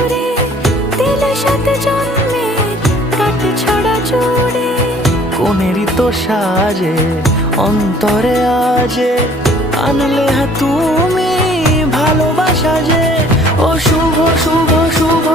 সুরে দিলে সাথে জন্মের কাট ছড়া জুড়ে। কোনেরই তো সাজে অন্তরে আজে আনলে তুমি ভালোবাসা যে। ও শুভ শুভ শুভ